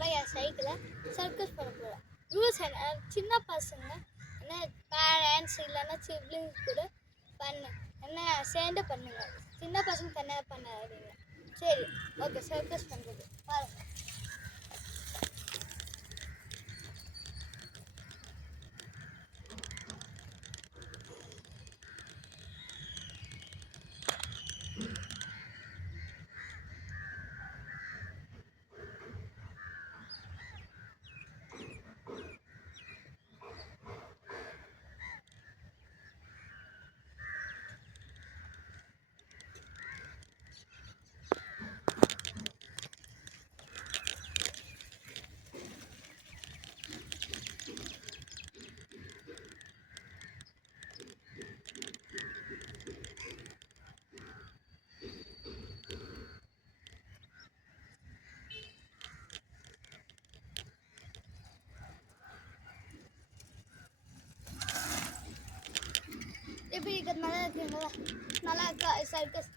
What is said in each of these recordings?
பையன் சைக்கிளில் சர்க்கஸ் பண்ண போகிறோம். ரூல்ஸ் என்ன, சின்ன பசங்க என்ன பேரண்ட்ஸ் இல்லைன்னா சிப்ளிங்ஸ் கூட என்ன சேர்ந்து பண்ணுங்க. சின்ன பசங்க தனியாக பண்ணாதீங்க. சரி, ஓகே. சர்க்கஸ் பண்ணுறது பாருங்கள். எப்படி இருக்கிறது? நல்லா இருக்குங்களா? நல்லா இருக்கா சர்க்கஸ்?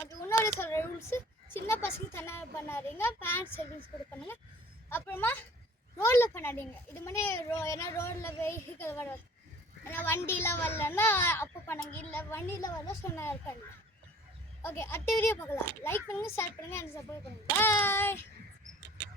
ஓகே. இன்னொரு சொல்கிற ரூல்ஸு, சின்ன பசங்க தனியாக பண்ணாதீங்க, பேரண்ட்ஸ் சர்வீஸ் கூட பண்ணுங்கள். அப்புறமா ரோடில் பண்ணாதீங்க. இது மாதிரி ஏன்னா ரோடில் வெஹிக்கிள் வர, ஏன்னா வண்டியெலாம் வரலன்னா அப்போ பண்ணுங்க. இல்லை வண்டியில் வரல சொன்ன இருக்காங்க. ஓகே, அடுத்த வீடியோ பார்க்கலாம். லைக் பண்ணுங்கள், ஷேர் பண்ணுங்கள், எனக்கு சப்போர்ட் பண்ணுங்கள். பாய்.